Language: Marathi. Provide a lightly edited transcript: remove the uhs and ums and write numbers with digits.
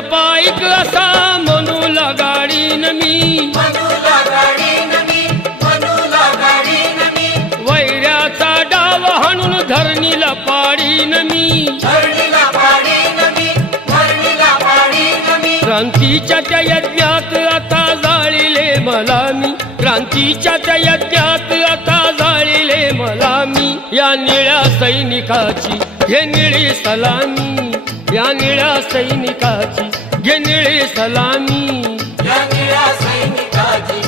व्यापाईक असा म्हणू लगाडीन मी, वैऱ्याचा डाव हाणून धरणीला पाडीन मी, क्रांतीच्या त्या यज्ञात आता जाळिले मला मी, क्रांतीच्या त्या यज्ञात आता जाळिले मला मी। या निळ्या सैनिकाची घे निळी सलामी, या निळ्या सैनिकाची घे निळी सलामी, या निळ्या सैनिकाची